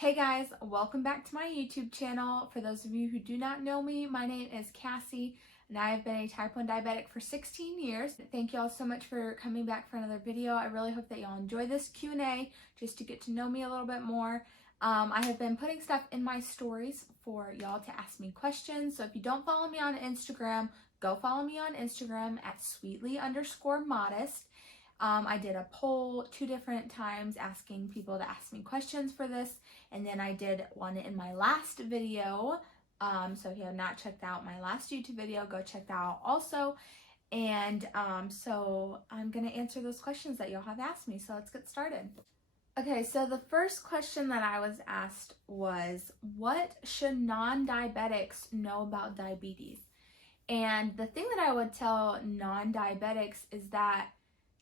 Hey guys, welcome back to my YouTube channel. For those of you who do not know me, my name is Cassie and I have been a type 1 diabetic for 16 years. Thank you all so much for coming back for another video. I really hope that y'all enjoy this Q&A just to get to know me a little bit more. I have been putting stuff in my stories for y'all to ask me questions. So if you don't follow me on Instagram, go follow me on Instagram at sweetly_modest. I did a poll 2 different times asking people to ask me questions for this, and then I did one in my last video. So if you have not checked out my last YouTube video, go check that out also. And so I'm gonna answer those questions that y'all have asked me, so let's get started. Okay, so the first question that I was asked was, what should non-diabetics know about diabetes? And the thing that I would tell non-diabetics is that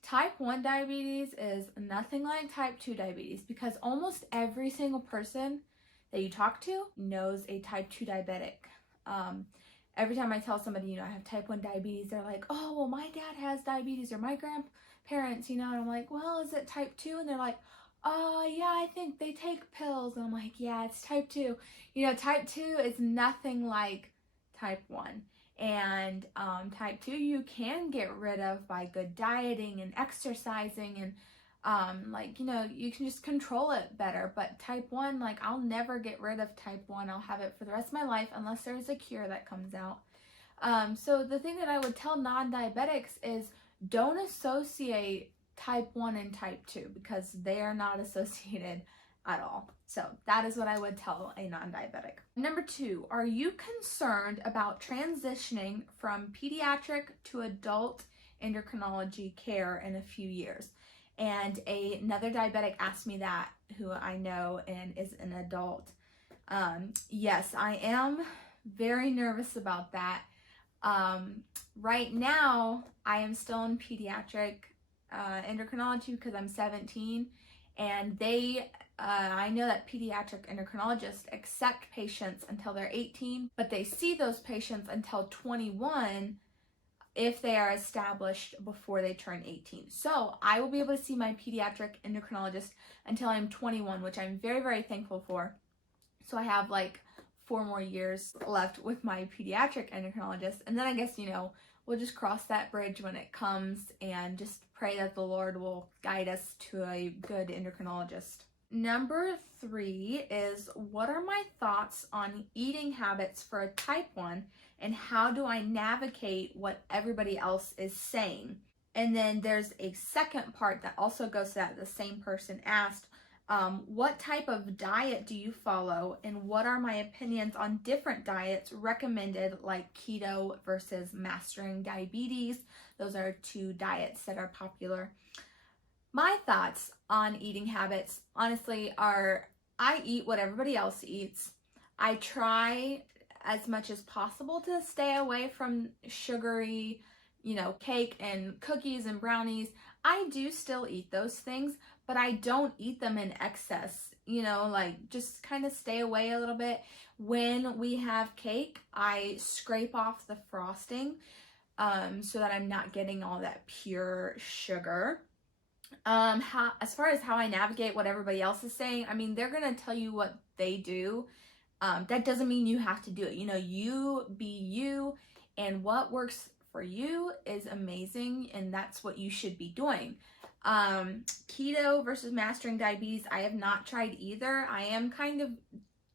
type 1 diabetes is nothing like type 2 diabetes, because almost every single person that you talk to knows a type 2 diabetic. Every time I tell somebody, I have type 1 diabetes, they're like, oh, well, my dad has diabetes, or my grandparents, and I'm like, well, is it type 2? And they're like, yeah, I think they take pills. And I'm like, yeah, it's type 2. Type 2 is nothing like type 1. And type 2 you can get rid of by good dieting and exercising, and you can just control it better. But type 1, I'll never get rid of type 1. I'll have it for the rest of my life unless there's a cure that comes out. So the thing that I would tell non-diabetics is, don't associate type 1 and type 2, because they are not associated at all. So that is what I would tell a non-diabetic. Number 2, are you concerned about transitioning from pediatric to adult endocrinology care in a few years? And another diabetic asked me that, who I know and is an adult. Yes, I am very nervous about that. Right now, I am still in pediatric endocrinology because I'm 17, and I know that pediatric endocrinologists accept patients until they're 18, but they see those patients until 21 if they are established before they turn 18. So I will be able to see my pediatric endocrinologist until I'm 21, which I'm very, very thankful for. So I have 4 more years left with my pediatric endocrinologist, and then I guess, we'll just cross that bridge when it comes and just pray that the Lord will guide us to a good endocrinologist. Number 3 is, what are my thoughts on eating habits for a type 1, and how do I navigate what everybody else is saying? And then there's a second part that also goes to that. The same person asked, what type of diet do you follow, and what are my opinions on different diets recommended, like keto versus mastering diabetes? Those are 2 diets that are popular. My thoughts on eating habits, honestly, are I eat what everybody else eats. I try as much as possible to stay away from sugary, cake and cookies and brownies. I do still eat those things, but I don't eat them in excess, just kind of stay away a little bit. When we have cake, I scrape off the frosting so that I'm not getting all that pure sugar. As far as how I navigate what everybody else is saying, they're gonna tell you what they do. That doesn't mean you have to do it. You be you, and what works for you is amazing, and that's what you should be doing. Keto versus mastering diabetes, I have not tried either. I am kind of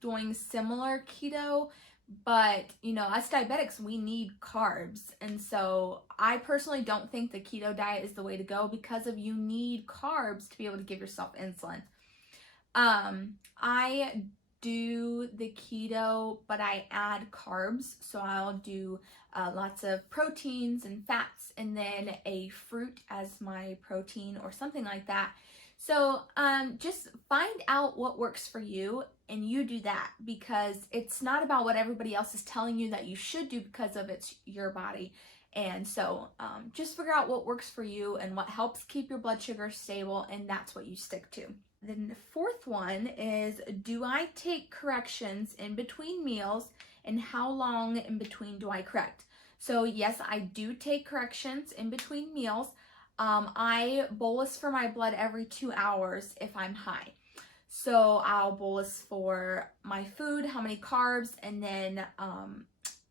doing similar keto, but us diabetics, we need carbs, and so I personally don't think the keto diet is the way to go, because you need carbs to be able to give yourself insulin. I do the keto, but I add carbs, so I'll do lots of proteins and fats, and then a fruit as my protein or something like that. So just find out what works for you, and you do that, because it's not about what everybody else is telling you that you should do, because it's your body. And so just figure out what works for you and what helps keep your blood sugar stable, and that's what you stick to. Then the 4th one is, do I take corrections in between meals, and how long in between do I correct? So yes, I do take corrections in between meals. I bolus for my blood every 2 hours if I'm high. So I'll bolus for my food, how many carbs, and then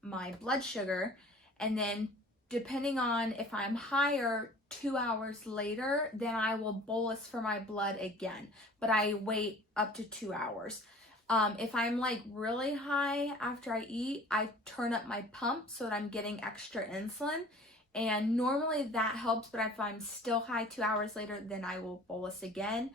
my blood sugar. And then depending on if I'm higher 2 hours later, then I will bolus for my blood again. But I wait up to 2 hours. If I'm like really high after I eat, I turn up my pump so that I'm getting extra insulin. And normally that helps, but if I'm still high 2 hours later, then I will bolus again.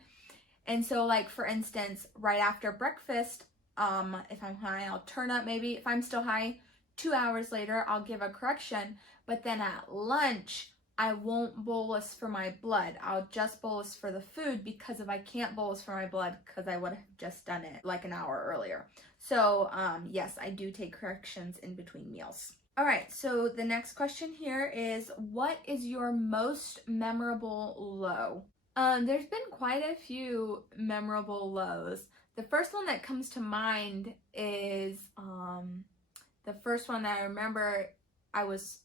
And so like for instance, right after breakfast, if I'm high, I'll turn up maybe. If I'm still high 2 hours later, I'll give a correction. But then at lunch, I won't bolus for my blood. I'll just bolus for the food, because if I can't bolus for my blood, because I would have just done it like an hour earlier. So yes, I do take corrections in between meals. All right, so the next question here is, what is your most memorable low? There's been quite a few memorable lows. The first one that comes to mind is the first one that I remember. I was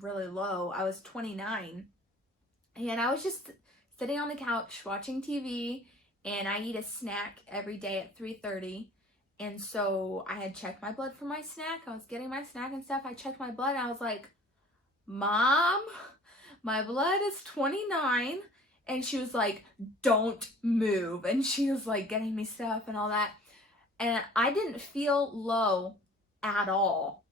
really low. I was 29, and I was just sitting on the couch watching TV, and I eat a snack every day at 3:30. And so I had checked my blood for my snack. I was getting my snack and stuff. I checked my blood and I was like, Mom, my blood is 29. And she was like, don't move. And she was like getting me stuff and all that. And I didn't feel low at all.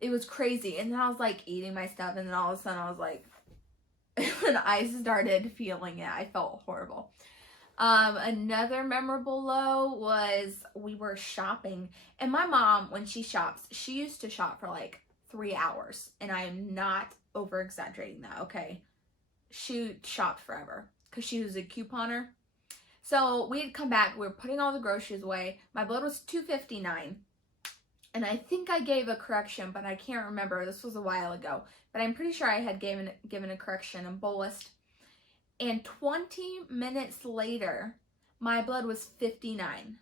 It was crazy. And then I was like eating my stuff, and then all of a sudden I was like, and I started feeling it. I felt horrible. Another memorable low was we were shopping, and my mom, when she shops, she used to shop for like 3 hours, and I am not over exaggerating that, okay? She shopped forever because she was a couponer. So we had come back, we were putting all the groceries away. My blood was 259, and I think I gave a correction, but I can't remember. This was a while ago, but I'm pretty sure I had given a correction and bolused. And 20 minutes later, my blood was 59.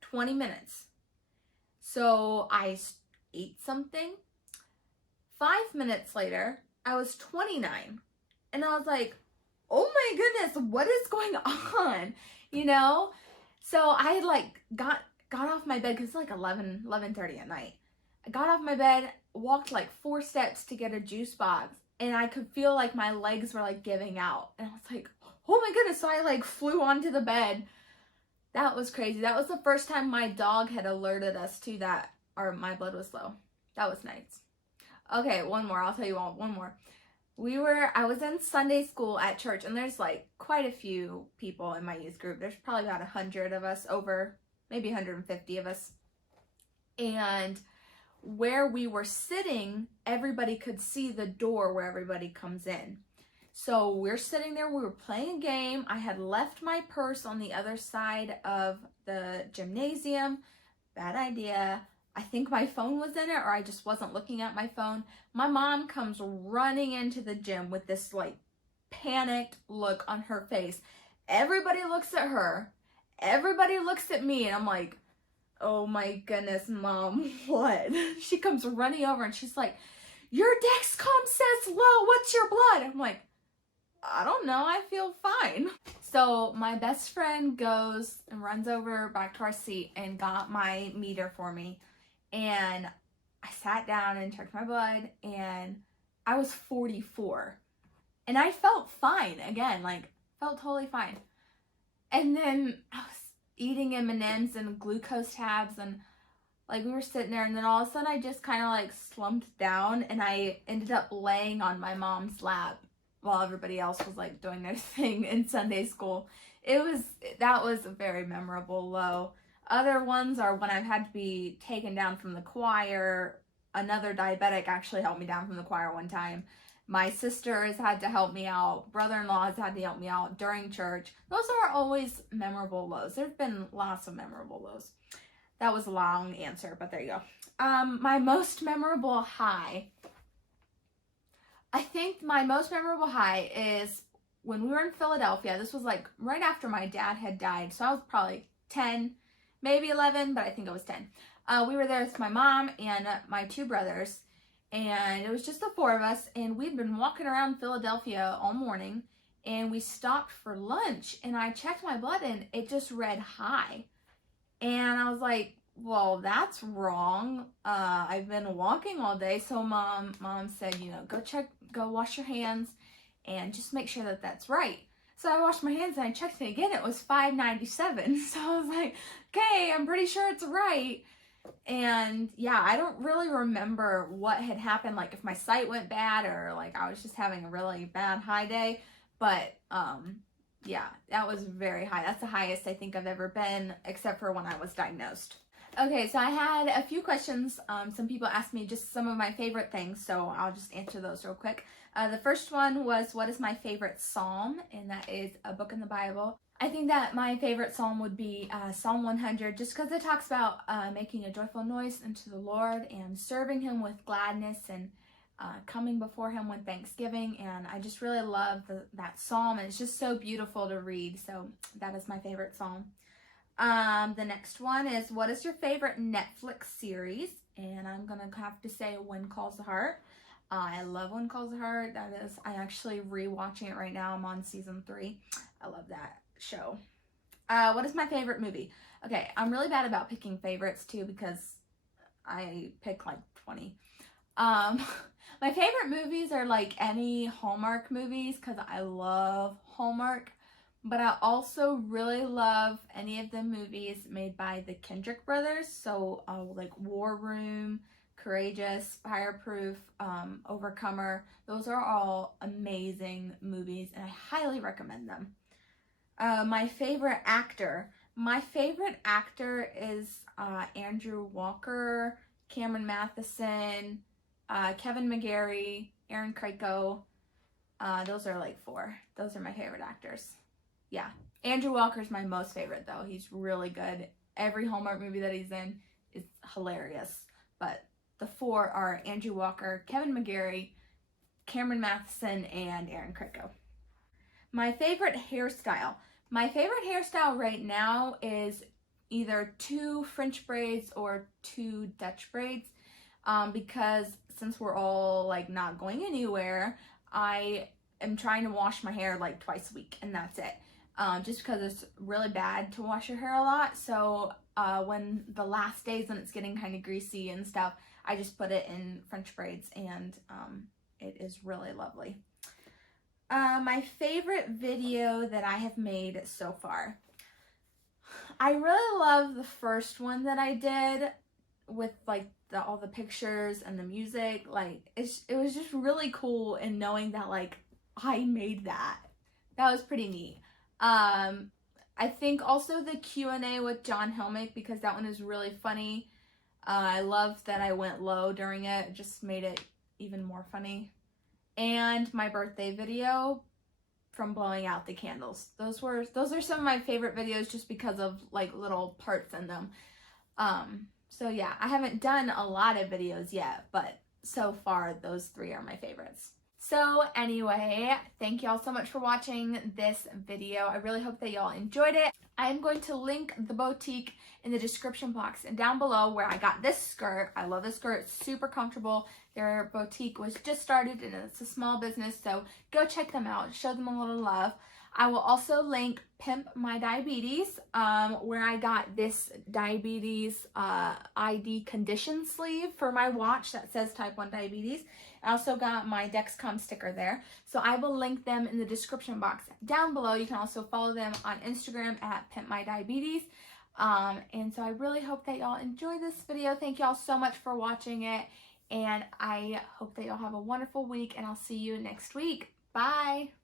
20 minutes. So I ate something. 5 minutes later, I was 29. And I was like, oh my goodness, what is going on? You know? So I had like got off my bed, because it's like 11:30 at night. I got off my bed, walked like 4 steps to get a juice box, and I could feel like my legs were like giving out. And I was like, oh my goodness. So I like flew onto the bed. That was crazy. That was the first time my dog had alerted us to that, or my blood was low. That was nice. Okay, one more. I'll tell you all one more. I was in Sunday school at church, and there's like quite a few people in my youth group. There's probably about 100 of us, over maybe 150 of us. And where we were sitting, everybody could see the door where everybody comes in. So we're sitting there, we were playing a game. I had left my purse on the other side of the gymnasium. Bad idea. I think my phone was in it, or I just wasn't looking at my phone. My mom comes running into the gym with this like panicked look on her face. Everybody looks at her. Everybody looks at me, and I'm like, oh my goodness, Mom, what? She comes running over and she's like, your Dexcom says low, what's your blood? I'm like, I don't know, I feel fine. So my best friend goes and runs over back to our seat and got my meter for me. And I sat down and checked my blood, and I was 44. And I felt fine again, like felt totally fine. And then I was eating M&Ms and glucose tabs, and like we were sitting there, and then all of a sudden I just kind of like slumped down, and I ended up laying on my mom's lap while everybody else was like doing their thing in Sunday school. That was a very memorable low. Other ones are when I've had to be taken down from the choir. Another diabetic actually helped me down from the choir one time. My sister has had to help me out. Brother-in-law has had to help me out during church. Those are always memorable lows. There's been lots of memorable lows. That was a long answer, but there you go. My most memorable high. I think my most memorable high is when we were in Philadelphia. This was like right after my dad had died. So I was probably 10, maybe 11, but I think I was 10. We were there with my mom and my 2 brothers. And it was just the 4 of us, and we'd been walking around Philadelphia all morning, and we stopped for lunch, and I checked my blood and it just read high. And I was like, well, that's wrong. I've been walking all day. So mom said, you know, go wash your hands and just make sure that that's right. So I washed my hands and I checked it again. It was 597. So I was like, okay, I'm pretty sure it's right. And yeah, I don't really remember what had happened, like if my sight went bad or like I was just having a really bad high day. But yeah, that was very high. That's the highest I think I've ever been, except for when I was diagnosed. Okay, so I had a few questions. Some people asked me just some of my favorite things, so I'll just answer those real quick. The first one was, what is my favorite psalm? And that is a book in the Bible. I think that my favorite psalm would be Psalm 100, just because it talks about making a joyful noise unto the Lord and serving Him with gladness and coming before Him with thanksgiving. And I just really love that psalm, and it's just so beautiful to read. So that is my favorite psalm. The next one is, what is your favorite Netflix series? And I'm gonna have to say When Calls the Heart. I love When Calls the Heart. I'm actually rewatching it right now. I'm on season 3. I love that show. What is my favorite movie? Okay, I'm really bad about picking favorites too, because I pick like 20. My favorite movies are like any Hallmark movies, because I love Hallmark. But I also really love any of the movies made by the Kendrick brothers. So like War Room, Courageous, Fireproof, Overcomer. Those are all amazing movies, and I highly recommend them. My favorite actor. My favorite actor is Andrew Walker, Cameron Matheson, Kevin McGarry, Aaron Krakow. Those are like 4. Those are my favorite actors. Yeah, Andrew Walker's my most favorite though. He's really good. Every Hallmark movie that he's in is hilarious. But the 4 are Andrew Walker, Kevin McGarry, Cameron Matheson, and Aaron Krakow. My favorite hairstyle. My favorite hairstyle right now is either 2 French braids or 2 Dutch braids. Because since we're all like not going anywhere, I am trying to wash my hair like twice a week, and that's it. Just because it's really bad to wash your hair a lot. So when the last days when it's getting kind of greasy and stuff, I just put it in French braids, and it is really lovely. My favorite video that I have made so far. I really love the first one that I did with like all the pictures and the music. Like it was just really cool, and knowing that like I made that. That was pretty neat. I think also the Q&A with John Helmick, because that one is really funny. I love that I went low during it. It just made it even more funny. And my birthday video from blowing out the candles. Those are some of my favorite videos, just because of like little parts in them. So yeah, I haven't done a lot of videos yet, but so far those 3 are my favorites. So anyway, thank y'all so much for watching this video. I really hope that y'all enjoyed it. I'm going to link the boutique in the description box and down below, where I got this skirt. I love this skirt. It's super comfortable. Their boutique was just started, and it's a small business, so go check them out. Show them a little love. I will also link Pimp My Diabetes, where I got this diabetes ID condition sleeve for my watch that says type 1 diabetes. I also got my Dexcom sticker there. So I will link them in the description box down below. You can also follow them on Instagram at Pimp My Diabetes. And so I really hope that y'all enjoy this video. Thank y'all so much for watching it. And I hope that y'all have a wonderful week, and I'll see you next week. Bye.